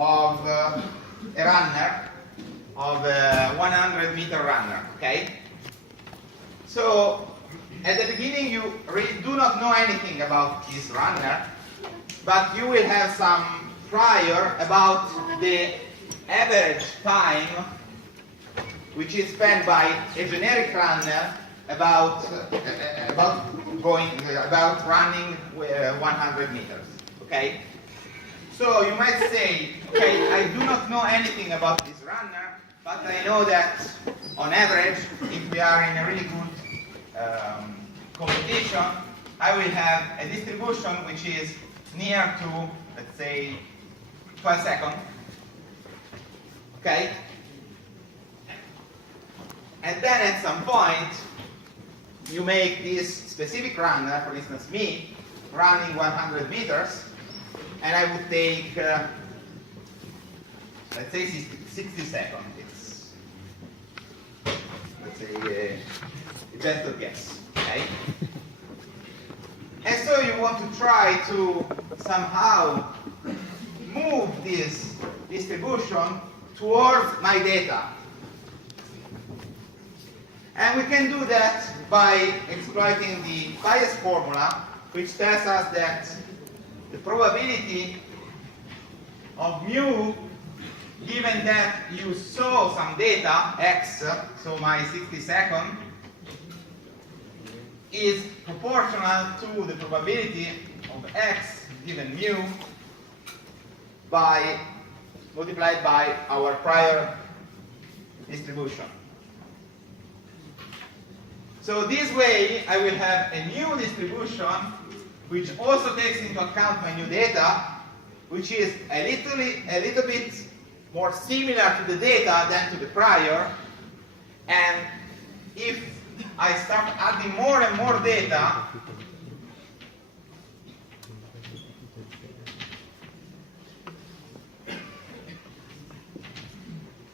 of a runner, of a 100-meter runner, okay? So, at the beginning you really do not know anything about this runner, but you will have some prior about the average time which is spent by a generic runner about running 100 meters, okay? So you might say, okay, I do not know anything about this runner, but I know that on average, if we are in a really good competition, I will have a distribution which is near to, let's say, 12 seconds, okay? And then at some point, you make this specific runner, for instance me, running 100 meters, and I would take, let's say 60 seconds. It's, let's say, a gentle guess, okay? And so you want to try to somehow move this distribution towards my data. And we can do that by exploiting the bias formula, which tells us that the probability of mu, given that you saw some data, x, so my 60 seconds, is proportional to the probability of x given mu multiplied by our prior distribution. So this way I will have a new distribution which also takes into account my new data, which is a little bit more similar to the data than to the prior. And if I start adding more and more data,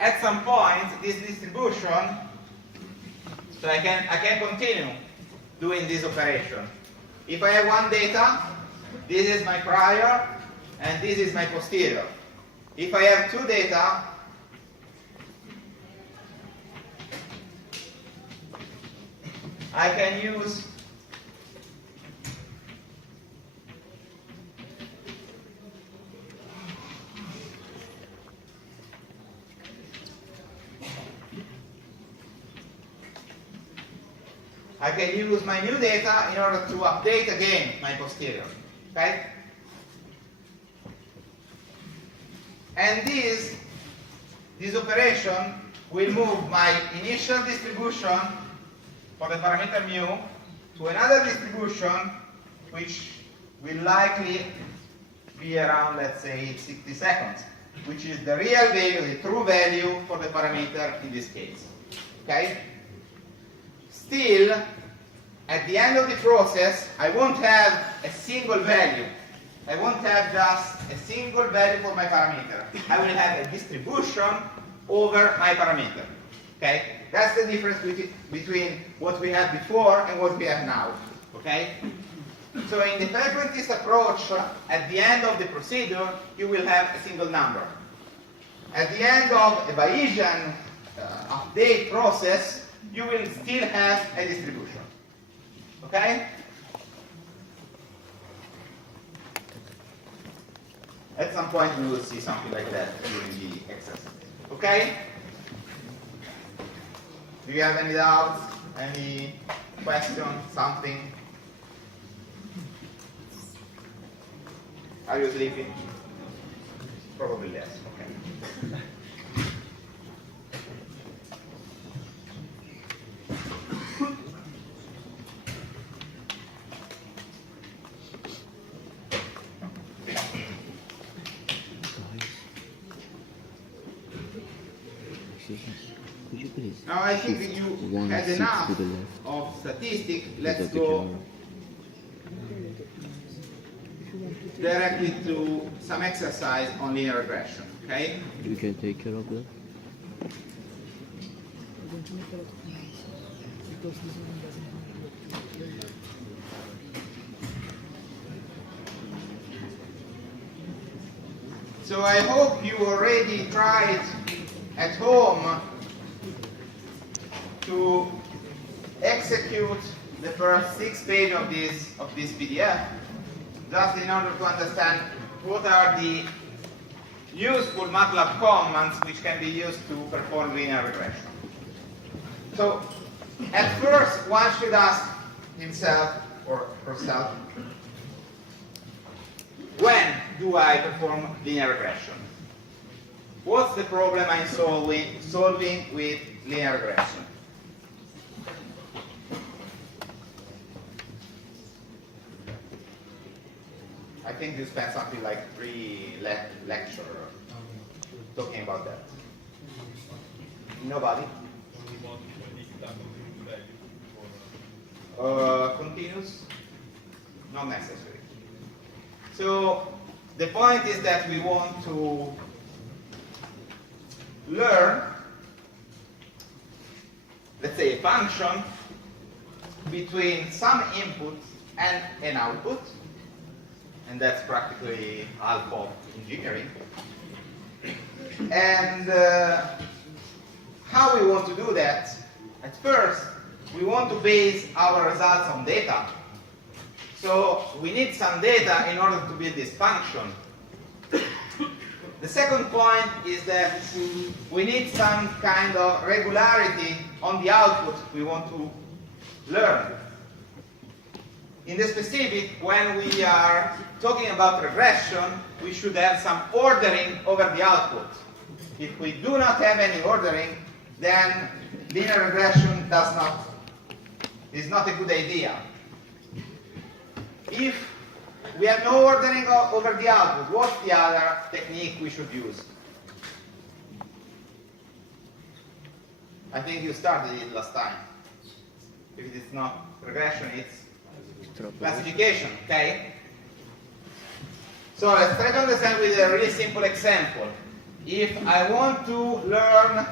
at some point this distribution, so I can continue doing this operation. If I have one data, this is my prior and this is my posterior. If I have two data, I can use my new data in order to update again my posterior, okay? And this operation will move my initial distribution for the parameter mu to another distribution which will likely be around, let's say, 60 seconds, which is the real value, the true value for the parameter in this case, okay? Still, at the end of the process, I won't have a single value. I won't have just a single value for my parameter. I will have a distribution over my parameter. Okay? That's the difference between what we had before and what we have now. Okay? So in the frequentist approach, at the end of the procedure, you will have a single number. At the end of a Bayesian update process, you will still have a distribution. Okay? At some point we will see something like that during the exercise. Okay? Do you have any doubts? Any questions? Something? Are you sleeping? Probably yes. Okay. Could you please? Now I think that you had enough of statistics. Let's go directly to some exercise on linear regression. Okay? We can take care of that. So I hope you already tried at home to execute the first 6 pages of this PDF, just in order to understand what are the useful MATLAB commands which can be used to perform linear regression. So at first one should ask himself or herself, when do I perform linear regression? What's the problem I'm solving with linear regression? I think you spent something like 3 lectures talking about that. Nobody? Continuous? Not necessary. So the point is that we want to learn, let's say, a function between some input and an output, and that's practically half of engineering. And how we want to do that? At first, we want to base our results on data. So we need some data in order to build this function. The second point is that we need some kind of regularity on the output we want to learn. In the specific, when we are talking about regression, we should have some ordering over the output. If we do not have any ordering, then linear regression is not a good idea. If we have no ordering over the output, what's the other technique we should use? I think you started it last time. If it's not regression, it's classification, okay? So let's try to understand with a really simple example. If I want to learn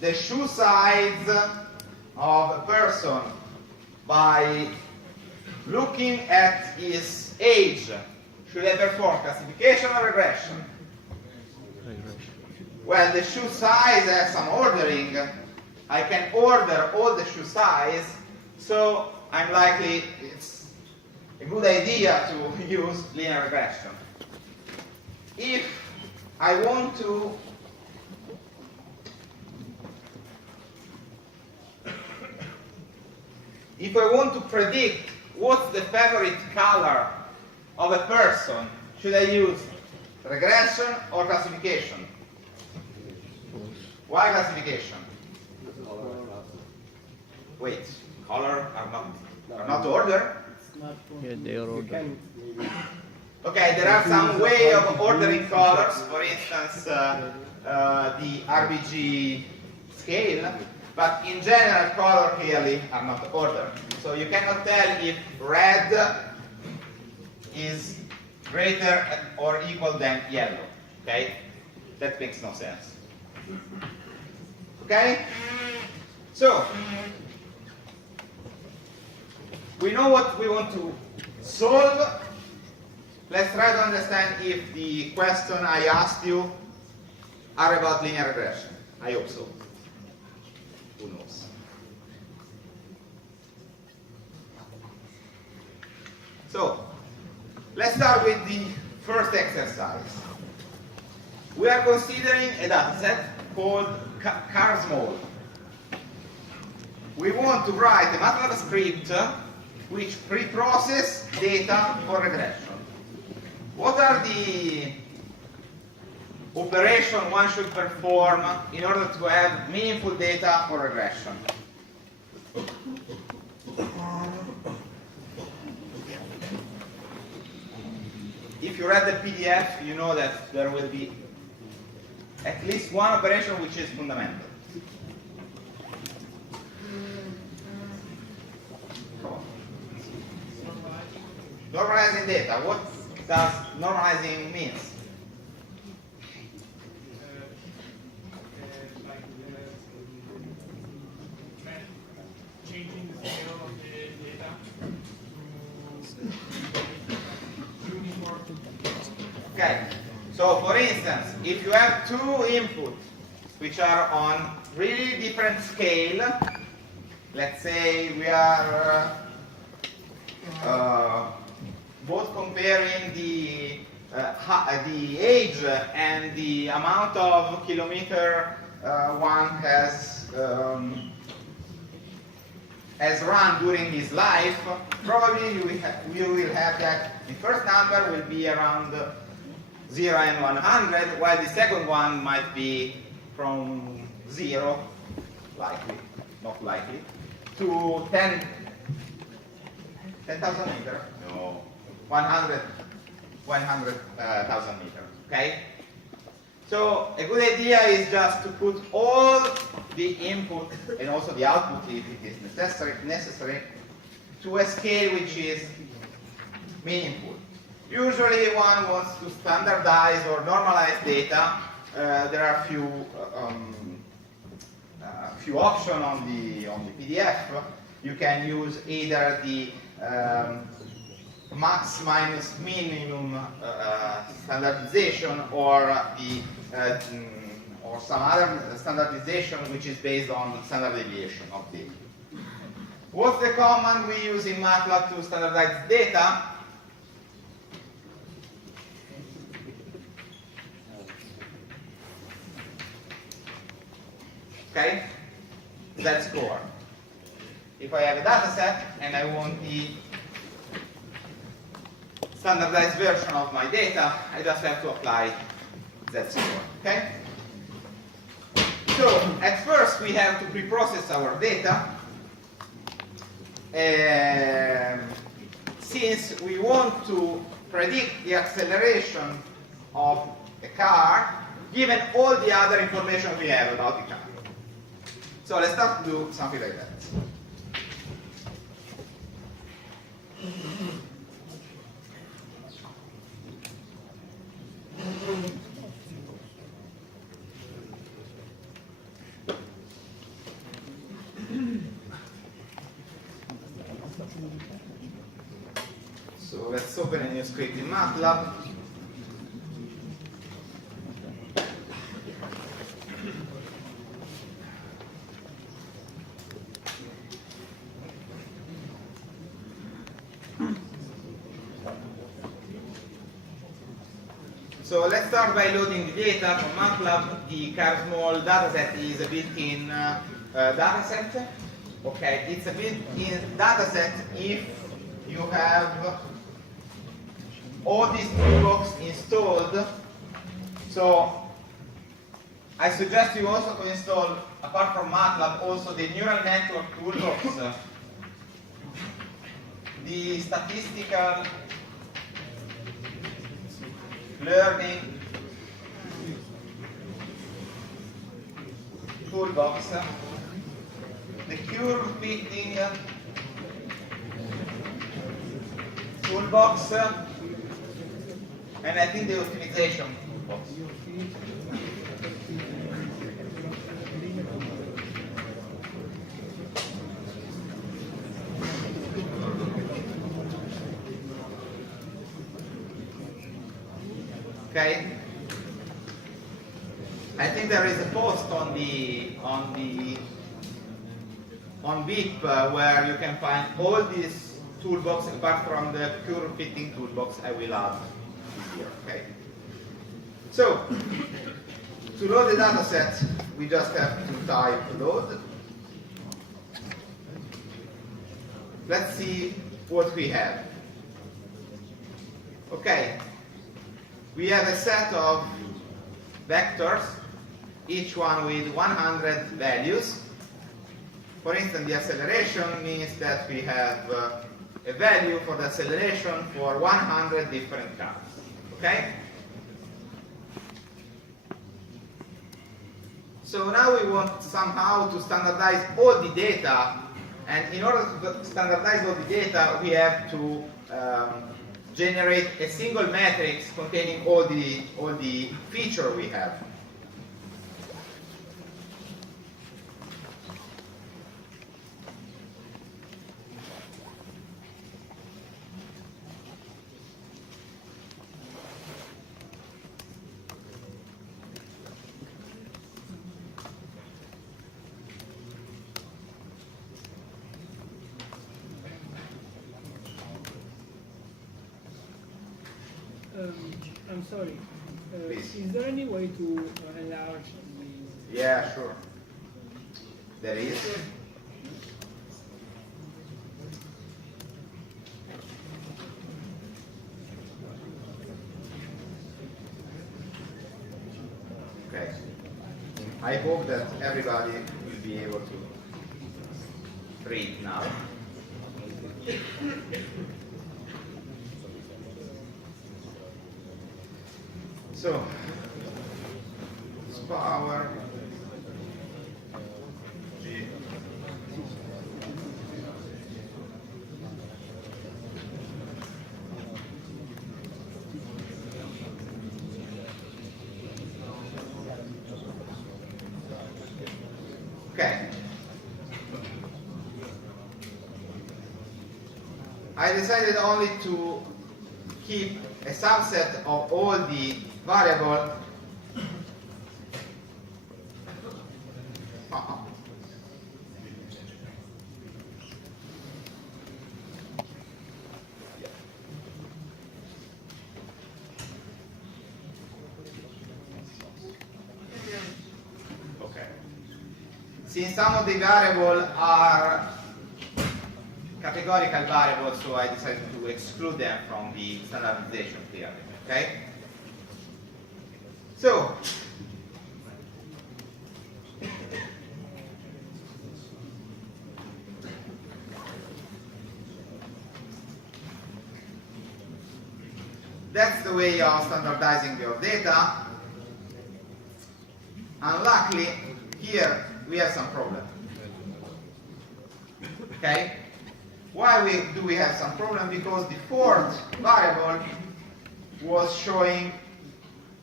the shoe size of a person by looking at his age, should I perform classification or regression? Well, the shoe size has some ordering. I can order all the shoe size, so I'm likely it's a good idea to use linear regression. If I want to predict what's the favorite color of a person, should I use regression or classification? Why classification? Wait, color are not ordered? Yeah, they are ordered. Okay, there are some way of ordering colors, for instance, the RGB scale, but in general, color clearly are not ordered. So you cannot tell if red is greater or equal than yellow. Okay, that makes no sense. Okay, so we know what we want to solve. Let's try to understand if the question I asked you are about linear regression. I hope so. Who knows? So, let's start with the first exercise. We are considering a dataset called CARSMall. We want to write a MATLAB script which pre-process data for regression. What are the operations one should perform in order to have meaningful data for regression? If you read the PDF, you know that there will be at least one operation which is fundamental. Normalizing data. What does normalizing mean? Changing the scale of the data to uniform So for instance, if you have two inputs which are on really different scale, let's say we are both comparing the age and the amount of kilometer one has run during his life, probably you will have that the first number will be around 0 and 100, while the second one might be from 0, likely, not likely, to 10,000 meters. No, 100,000 meters. Okay. So a good idea is just to put all the input and also the output, if it is necessary, to a scale which is meaningful. Usually one wants to standardize or normalize data. There are a few options on the PDF. You can use either the max minus minimum standardization or some other standardization which is based on standard deviation of data. What's the command we use in MATLAB to standardize data? Okay, z-score. If I have a data set and I want the standardized version of my data, I just have to apply z-score. Okay? So, at first we have to pre-process our data. Since we want to predict the acceleration of a car, given all the other information we have about the car. So let's start to do something like that. So let's open a new script in MATLAB. So let's start by loading the data from MATLAB. The CarSmall dataset is a built-in dataset. Okay, it's a built-in dataset if you have all these toolbox installed. So I suggest you also to install, apart from MATLAB, also the neural network toolbox, the statistical learning toolbox, the curve fitting toolbox, and I think the optimization toolbox. Okay. I think there is a post on BIP where you can find all these toolbox apart from the curve fitting toolbox I will add here. Okay. So to load the data set, we just have to type load. Let's see what we have. Okay. We have a set of vectors, each one with 100 values. For instance, the acceleration means that we have a value for the acceleration for 100 different cars. Okay? So now we want somehow to standardize all the data, and in order to standardize all the data, we have to generate a single matrix containing all the features we have. I'm sorry. Please. Is there any way to enlarge the... Yeah, sure. There is. Okay. I hope that everybody will be able to read now. So, this power G. Okay. I decided only to keep a subset of all the variable. Okay. Since some of the variables are categorical variables, so I decided to exclude them from the standardization clearly. Okay? So, that's the way of standardizing your data. Unluckily, here we have some problem. Okay? Why do we have some problem? Because the fourth variable was showing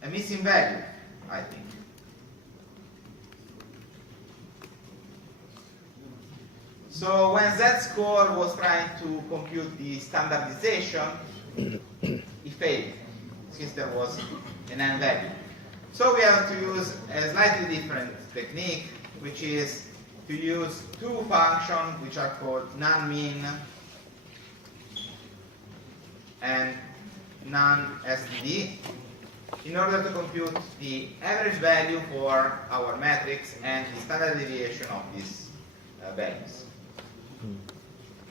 a missing value, I think. So when Z-score was trying to compute the standardization, it failed, since there was an n value. So we have to use a slightly different technique, which is to use two functions which are called non-mean and non-SDD in order to compute the average value for our matrix and the standard deviation of these values.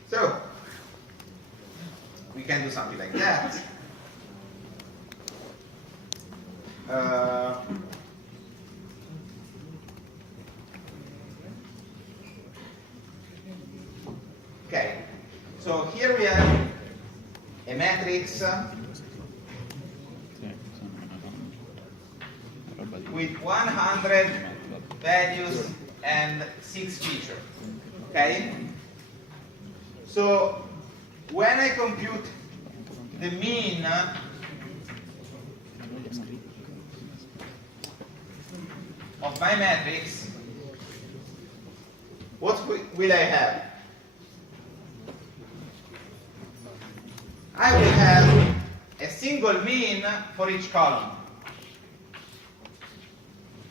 So we can do something like that. Okay, so here we have a matrix with 100 values and 6 features. Okay? So when I compute the mean of my matrix, what will I have? I will have a single mean for each column.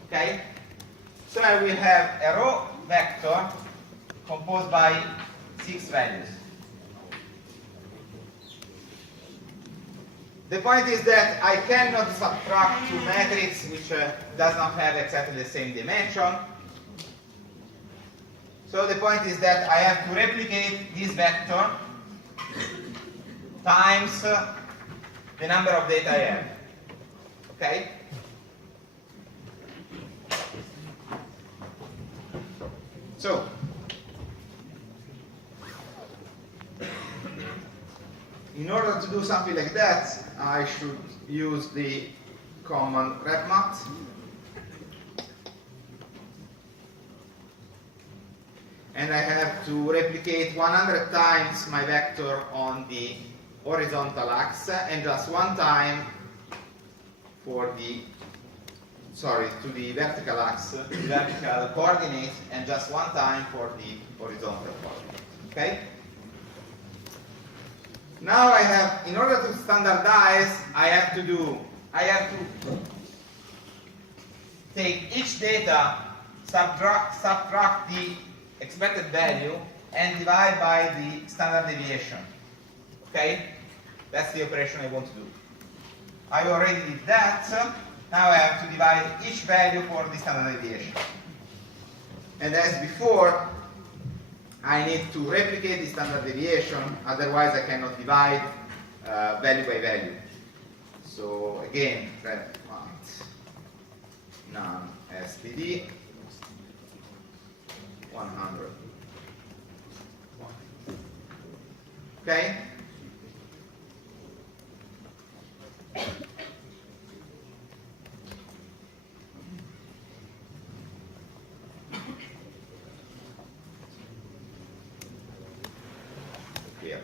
Okay? So I will have a row vector composed by 6 values. The point is that I cannot subtract two matrices which does not have exactly the same dimension. So the point is that I have to replicate this vector times the number of data I have. Okay? So, in order to do something like that, I should use the common repmat. And I have to replicate 100 times my vector on the horizontal axis and just one time for the, to the vertical axis, the vertical coordinate, and just one time for the horizontal coordinate. Okay? Now I have, in order to standardize, I have to take each data, subtract the expected value, and divide by the standard deviation. Okay? That's the operation I want to do. I already did that. Now I have to divide each value for the standard deviation. And as before, I need to replicate the standard deviation, otherwise I cannot divide value by value. So again, red font, none SPD, 100. Okay? Clear.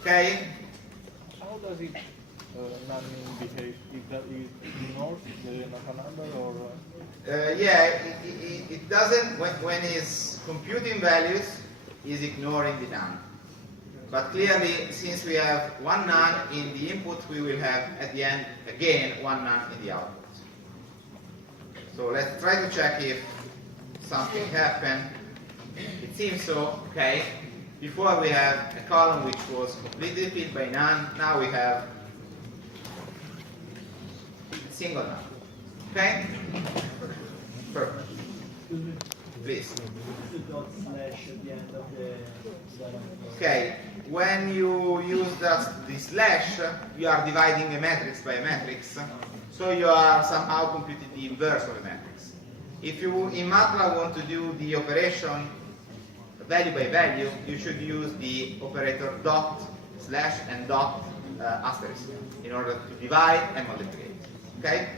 Okay? How does it none behave? It ignores the Naka number or? Yeah, it doesn't, when it's computing values, is ignoring the none. But clearly, since we have one none in the input, we will have at the end, again, one none in the output. So let's try to check if something happened. It seems so, okay. Before we have a column which was completely filled by none, now we have a single none. Okay? Perfect. Please. The dot slash at the end of the Okay, when you use just the slash, you are dividing a matrix by a matrix, so you are somehow computing the inverse of a matrix. If you in MATLAB want to do the operation value by value, you should use the operator dot, slash, and dot asterisk in order to divide and multiply. Okay?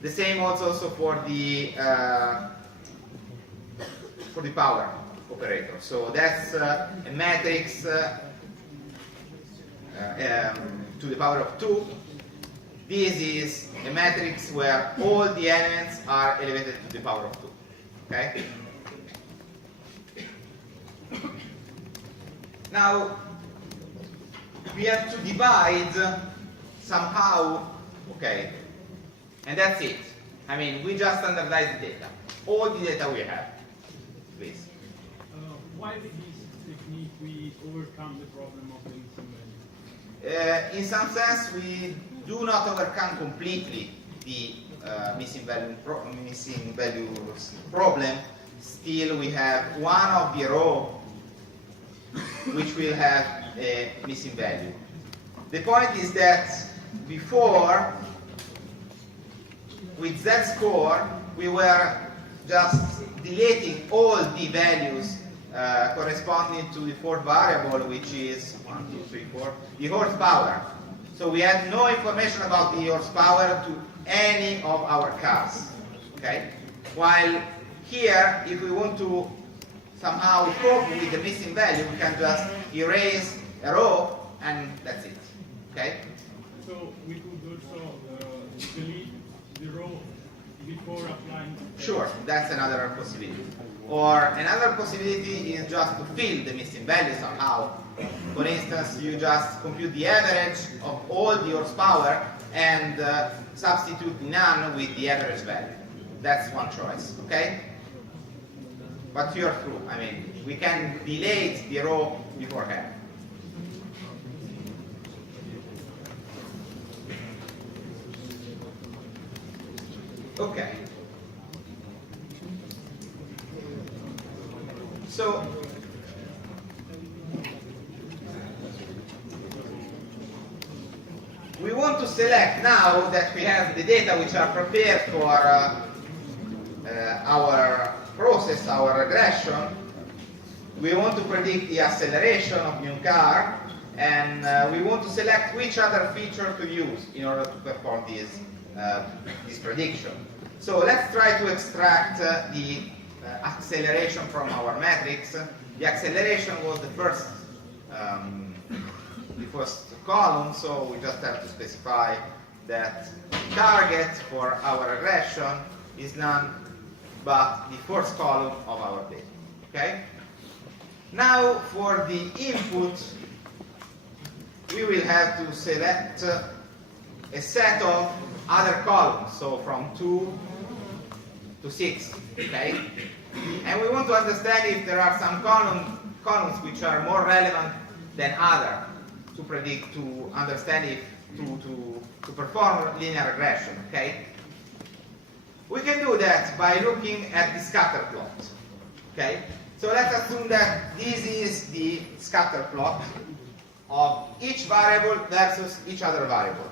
The same also for the power operator. So that's a matrix to the power of 2. This is a matrix where all the elements are elevated to the power of 2. Okay? Now, we have to divide somehow, okay, and that's it. I mean, we just standardize the data. All the data we have. Please. Why with this technique we overcome the problem of the missing value? In some sense, we do not overcome completely the missing values problem. Still, we have one of the row which will have a missing value. The point is that before, with z-score, we were just deleting all the values corresponding to the fourth variable, which is 1, 2, 3, 4, the horsepower. So we had no information about the horsepower to any of our cars. Okay? While here, if we want to somehow cope with the missing value, we can just erase a row and that's it. Okay? So we could also delete the row before applying. Sure, that's another possibility. Or another possibility is just to fill the missing value somehow. For instance, you just compute the average of all the horsepower and substitute none with the average value. That's one choice, okay? But you're through. I mean, we can delete the row beforehand. Okay. So, we want to select now that we have the data which are prepared for our process, our regression. We want to predict the acceleration of new car, and we want to select which other feature to use in order to perform this prediction. So let's try to extract the acceleration from our matrix. The acceleration was the first column, so we just have to specify that the target for our regression is none but the first column of our data. Okay? Now for the input, we will have to select a set of other columns, so from 2 to 6, okay? And we want to understand if there are some columns which are more relevant than other to predict, to understand if, to perform linear regression, okay? We can do that by looking at the scatter plot, okay? So let's assume that this is the scatter plot of each variable versus each other variable.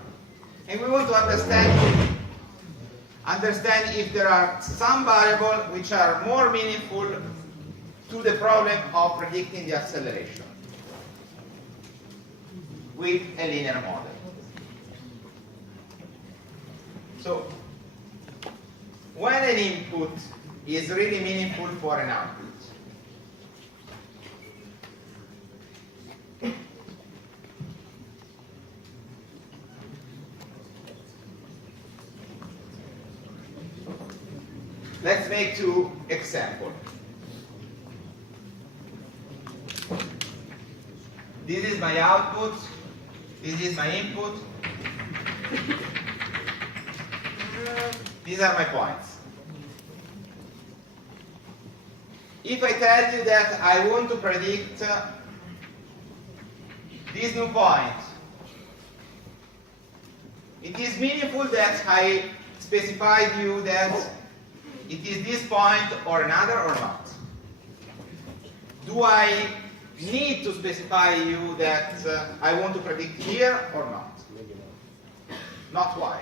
And we want to understand if there are some variables which are more meaningful to the problem of predicting the acceleration with a linear model. So, when an input is really meaningful for an output, let's make 2 examples. This is my output, this is my input, these are my points. If I tell you that I want to predict this new point, it is meaningful that I specified you that it is this point or another or not? Do I need to specify you that I want to predict here or not? Maybe not. Not why?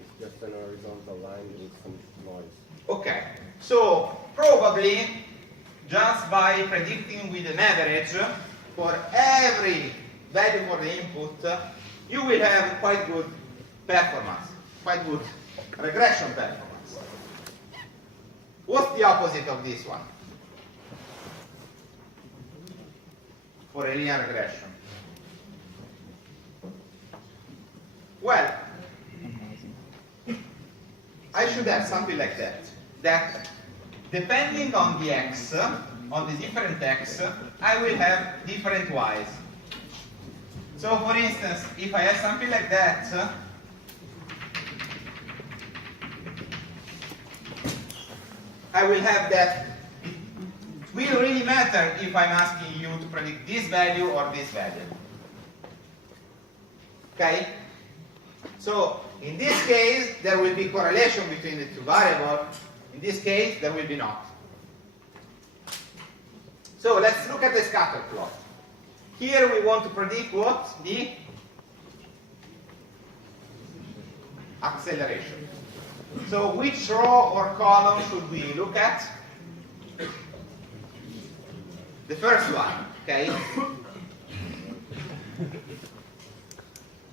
It's just an horizontal line with some noise. Okay, so probably just by predicting with an average for every value for the input, you will have quite good performance, quite good regression performance. What's the opposite of this one? For a linear regression. Well, I should have something like that. That depending on the x, on the different x, I will have different y's. So for instance, if I have something like that, I will have that. It will really matter if I'm asking you to predict this value or this value. Okay? So in this case, there will be correlation between the two variables. In this case, there will be not. So let's look at the scatter plot. Here we want to predict what? The acceleration. So which row or column should we look at? The first one, okay?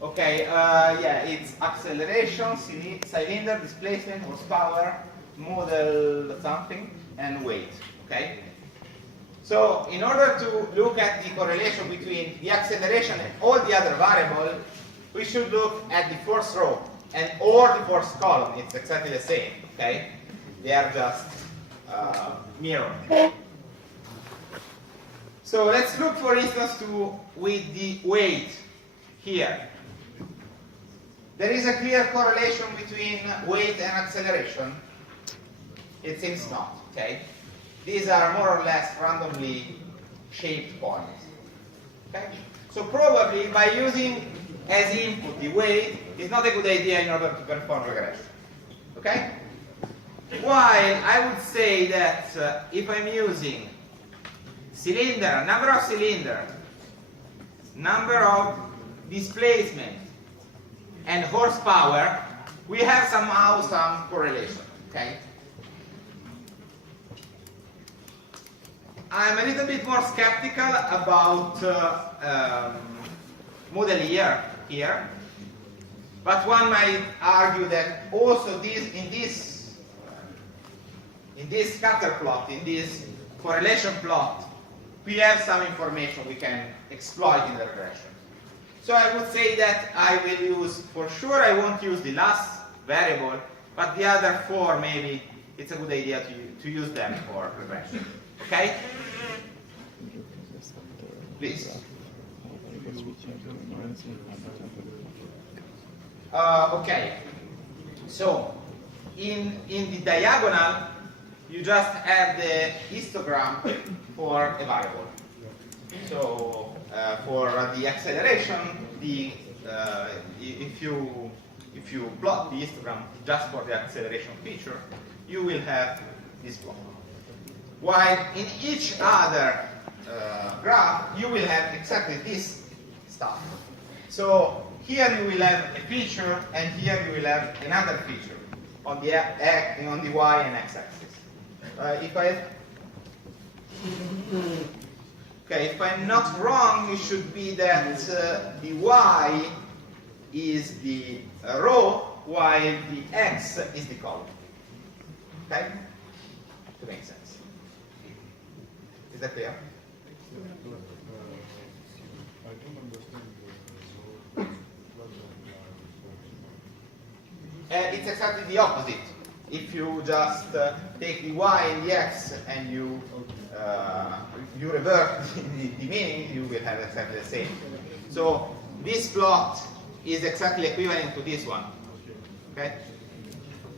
Okay, yeah, it's acceleration, cylinder, displacement, horsepower, model something, and weight, okay? So in order to look at the correlation between the acceleration and all the other variables, we should look at the first row and or the first column. It's exactly the same, okay? They are just mirrored. So let's look, for instance, with the weight here. There is a clear correlation between weight and acceleration. It seems not, okay? These are more or less randomly shaped points. Okay? So probably by using as input the weight is not a good idea in order to perform regression. Okay? While I would say that if I'm using cylinder, number of cylinder, number of displacement, and horsepower, we have somehow some correlation. Okay? I'm a little bit more skeptical about model year here, but one might argue that also in this scatter plot, in this correlation plot, we have some information we can exploit in the regression. So I would say that I will use, for sure I won't use the last variable, but the other four maybe it's a good idea to use them for regression. Okay? Please. Okay, so in the diagonal, you just have the histogram for a variable. So for the acceleration, if you plot the histogram just for the acceleration feature, you will have this plot. While in each other graph, you will have exactly this stuff. So here you will have a feature, and here you will have another feature on the y and x-axis. If I'm not wrong, it should be that the y is the row, while the x is the column. Okay? To make sense. Is that clear? I don't understand. It's exactly the opposite. If you just take the y and the x and you revert the meaning, you will have exactly the same. So this plot is exactly equivalent to this one. Okay?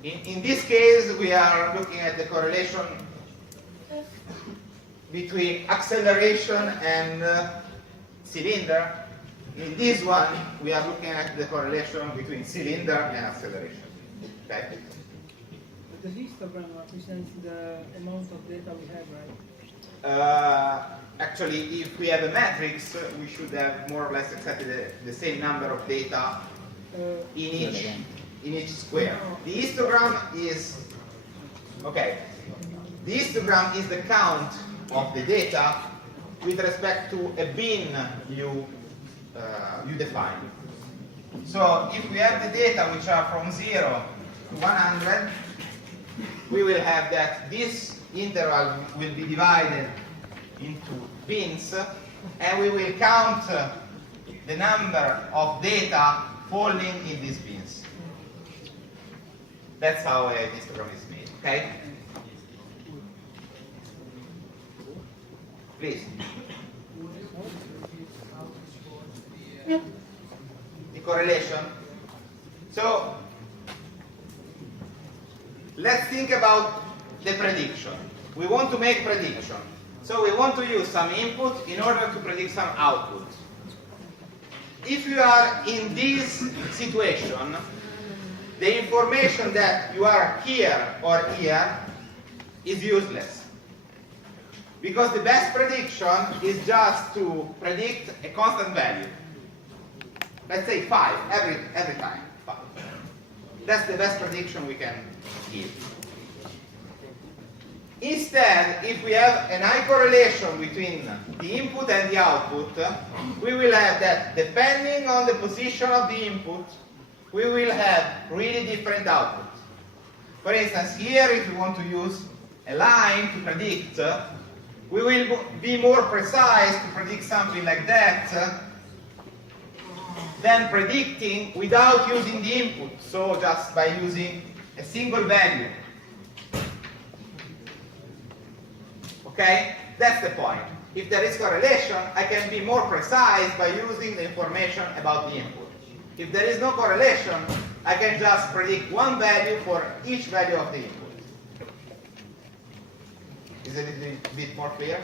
In this case, we are looking at the correlation between acceleration and cylinder. In this one, we are looking at the correlation between cylinder and acceleration. Okay? The histogram represents the amount of data we have, right? Actually, if we have a matrix, we should have more or less exactly the same number of data in each square. The histogram is The histogram is the count of the data with respect to a bin you define. So if we have the data which are from 0 to 100, we will have that this interval will be divided into bins, and we will count the number of data falling in these bins. That's how a histogram is made, okay? Please. The correlation. So, let's think about the prediction. We want to make prediction. So we want to use some input in order to predict some output. If you are in this situation, the information that you are here or here is useless. Because the best prediction is just to predict a constant value. Let's say 5 every time. 5. That's the best prediction we can give. Instead, if we have an high correlation between the input and the output, we will have that depending on the position of the input, we will have really different outputs. For instance, here if we want to use a line to predict, we will be more precise to predict something like that than predicting without using the input, so just by using a single value. Okay? That's the point. If there is correlation, I can be more precise by using the information about the input. If there is no correlation, I can just predict one value for each value of the input. Is it a little bit more clear?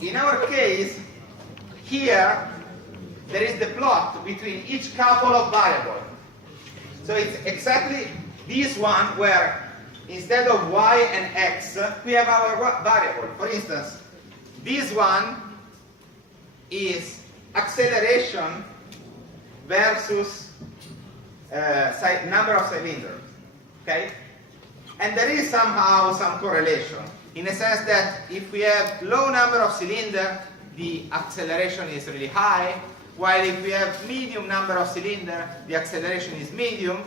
In our case, here, there is the plot between each couple of variables. So it's exactly this one where instead of y and x, we have our variable. For instance, this one is acceleration versus number of cylinders. Okay? And there is somehow some correlation, in a sense that if we have low number of cylinders, the acceleration is really high, while if we have medium number of cylinders, the acceleration is medium,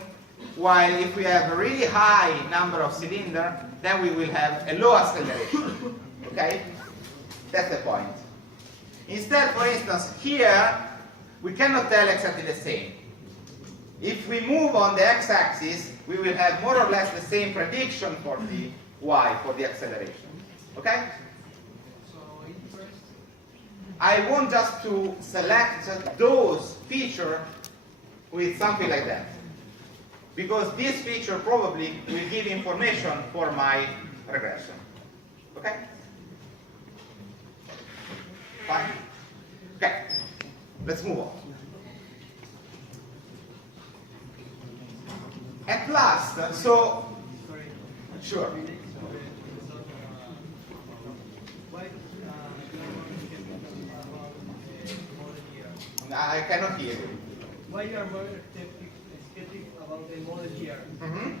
while if we have a really high number of cylinders, then we will have a low acceleration. Okay? That's the point. Instead, for instance, here, we cannot tell exactly the same. If we move on the x-axis, we will have more or less the same prediction for the y, for the acceleration. Okay? I want just to select those features with something like that. Because this feature probably will give information for my regression. Okay? Fine? Okay. Let's move on. At last, so, sure. I cannot hear you. Why you are more skeptic about the model here? Mhm. And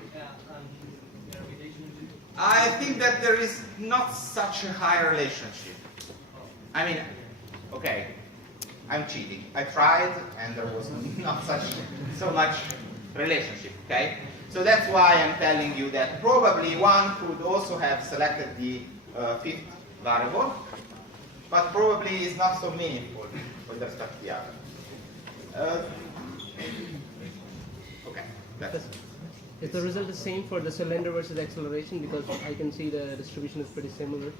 the relation. I think that there is not such a high relationship. I mean, okay, I'm cheating. I tried, and there was not so much relationship. Okay, so that's why I'm telling you that probably one could also have selected the fifth variable, but probably is not so meaningful with respect to the other. Okay, that's. Is the result the same for the cylinder versus acceleration? Because I can see the distribution is pretty similar.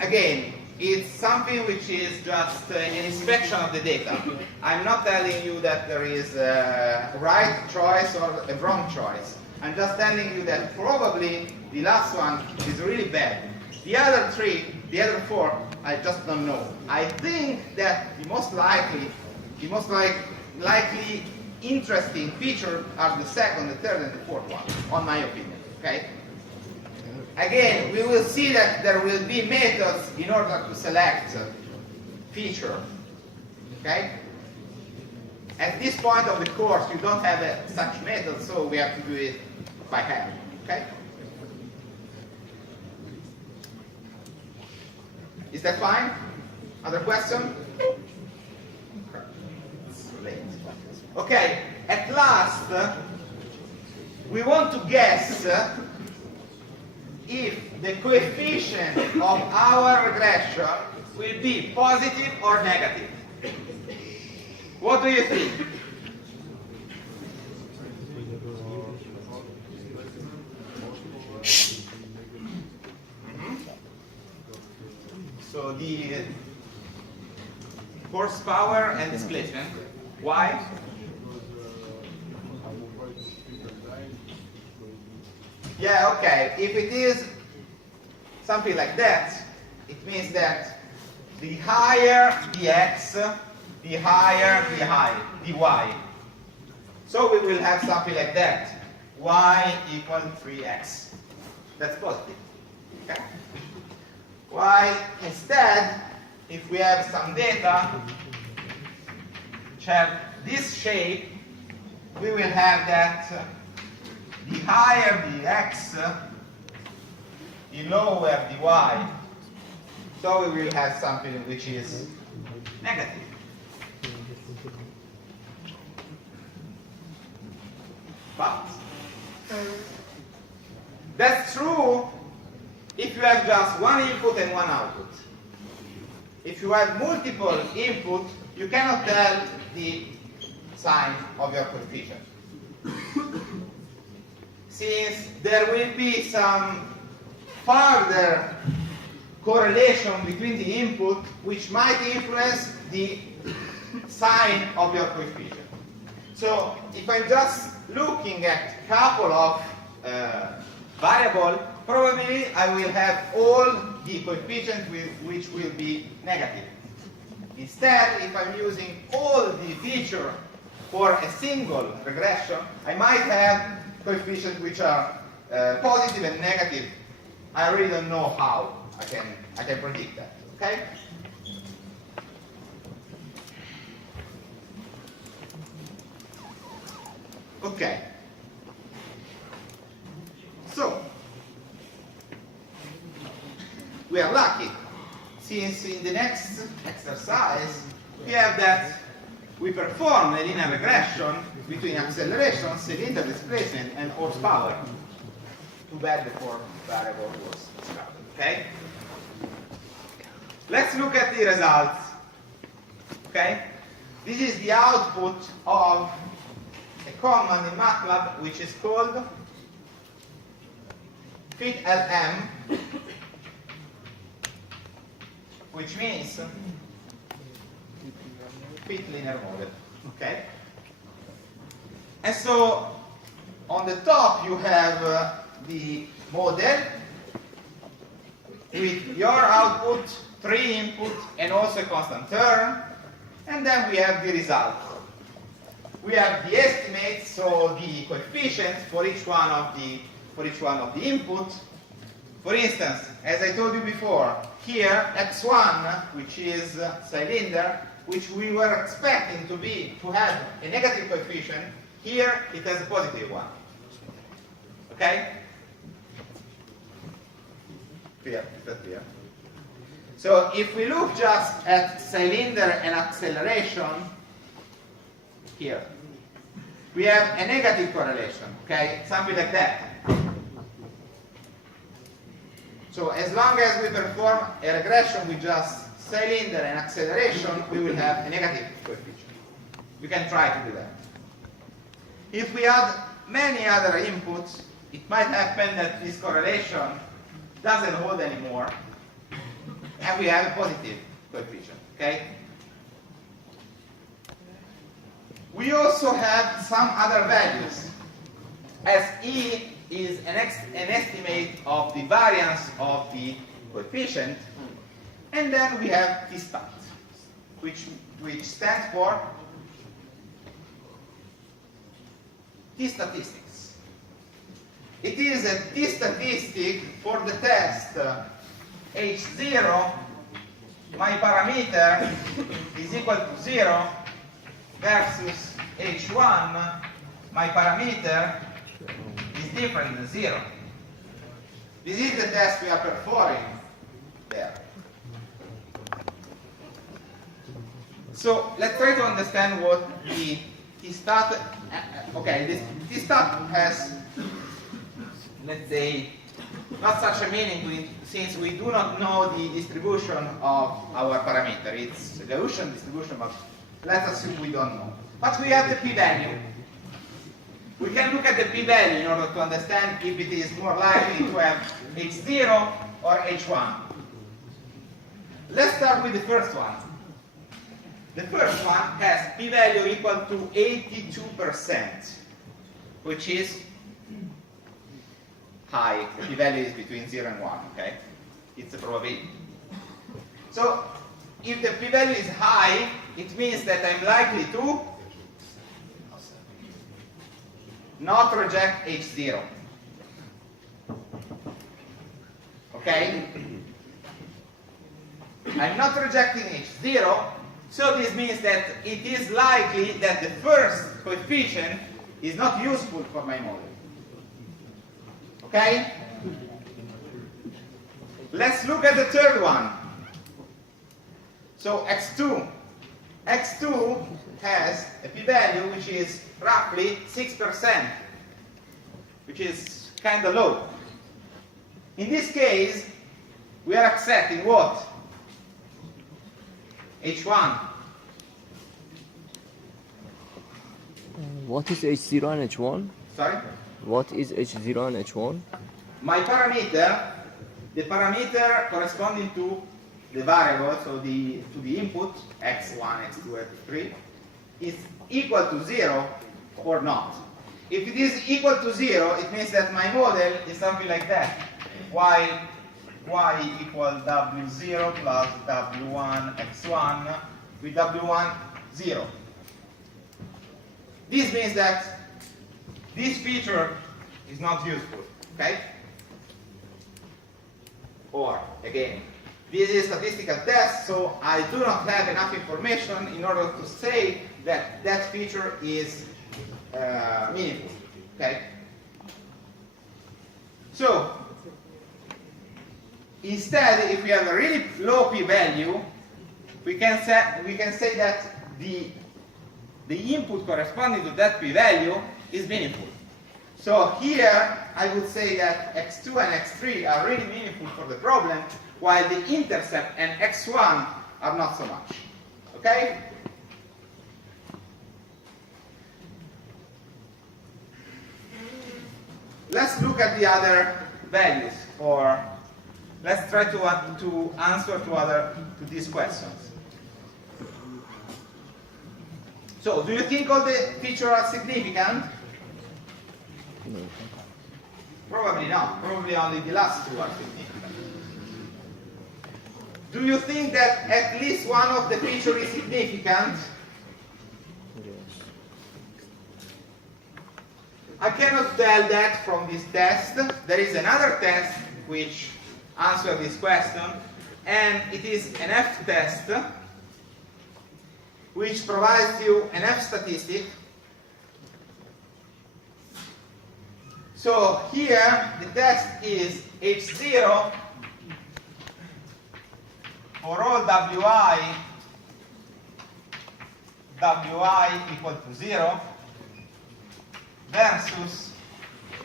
Again, it's something which is just an inspection of the data. I'm not telling you that there is a right choice or a wrong choice. I'm just telling you that probably the last one is really bad. The other four, I just don't know. I think that the most likely interesting feature are the second, the third, and the fourth one, on my opinion. Okay. Again, we will see that there will be methods in order to select feature. Okay. At this point of the course, you don't have such method, so we have to do it by hand. Okay. Is that fine? Other question? Okay, at last, we want to guess if the coefficient of our regression will be positive or negative. What do you think? So the horsepower and displacement. Why? Yeah, okay. If it is something like that, it means that the higher the x, the higher the y. So we will have something like that. Y equal 3x. That's positive. Okay? While instead, if we have some data which have this shape, we will have that the higher the x, the lower the y. So we will have something which is negative. But that's true if you have just one input and one output. If you have multiple input, you cannot tell the sign of your coefficient. Since there will be some further correlation between the input which might influence the sign of your coefficient. So if I'm just looking at a couple of variables, probably I will have all the coefficients which will be negative. Instead, if I'm using all the features for a single regression, I might have coefficients which are positive and negative. I really don't know how I can predict that. Okay? Okay. So we are lucky, since in the next exercise we have that we perform a linear regression between acceleration, cylinder displacement, and horsepower. Too bad the fourth variable was scrapped. Okay? Let's look at the results. Okay? This is the output of a command in MATLAB which is called FitLM. which means fit linear model. Okay? And so on the top you have the model with your output, 3 input, and also a constant term, and then we have the result. We have the estimates, so the coefficients for each one of the input. For instance, as I told you before, here x1, which is cylinder, which we were expecting to have a negative coefficient, here it has a positive one. Okay? Clear? Is that clear? So if we look just at cylinder and acceleration, here, we have a negative correlation, okay? Something like that. So as long as we perform a regression with just cylinder and acceleration, we will have a negative coefficient. We can try to do that. If we add many other inputs, it might happen that this correlation doesn't hold anymore, and we have a positive coefficient, okay? We also have some other values, as E is an estimate of the variance of the coefficient, and then we have T stat, which stands for T statistics. It is a T statistic for the test H0, my parameter is equal to 0, versus H1, my parameter is different than 0. This is the test we are performing there. So let's try to understand what the T-stat, okay, this T-stat has, let's say, not such a meaning since we do not know the distribution of our parameter. It's a Gaussian distribution, but let's assume we don't know. But we have the p-value. We can look at the p-value in order to understand if it is more likely to have H0 or H1. Let's start with the first one. The first one has p-value equal to 82%, which is high. The p-value is between 0 and 1, okay? It's a probability. So if the p-value is high, it means that I'm likely to not reject H0. Okay? I'm not rejecting H0, so this means that it is likely that the first coefficient is not useful for my model. Okay? Let's look at the third one. So x2. x2 has a p-value which is roughly 6%, which is kind of low. In this case, we are accepting what? H1. What is H0 and H1? Sorry? What is H0 and H1? My parameter, the parameter corresponding to the variable, so to the input, x1, x2, x3, is equal to 0 or not. If it is equal to 0, it means that my model is something like that. y equal w0 plus w1 x1 with w1 0. This means that this feature is not useful, okay? Or, again, this is a statistical test, so I do not have enough information in order to say that that feature is meaningful, okay? So, instead, if we have a really low p-value, we can say that the input corresponding to that p-value is meaningful. So here, I would say that x2 and x3 are really meaningful for the problem, while the intercept and x1 are not so much. Okay? Let's look at the other values for let's try to answer to these questions. So, do you think all the features are significant? No. Probably not. Probably only the last two are significant. Do you think that at least one of the features is significant? Yes. I cannot tell that from this test. There is another test which answers this question, and it is an F test which provides you an F statistic. So here the test is H0 for all Wi equal to 0 versus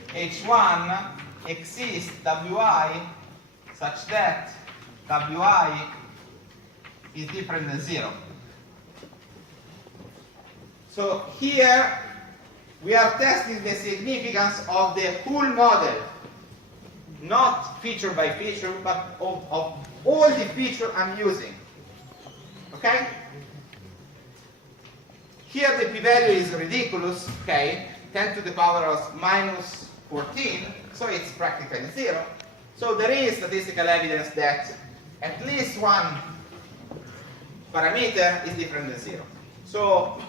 H1 exists Wi such that Wi is different than 0. So here we are testing the significance of the whole model, not feature by feature, but of all the features I'm using. Okay? Here the p-value is ridiculous, okay? 10 to the power of minus 14, so it's practically 0. So there is statistical evidence that at least one parameter is different than 0. So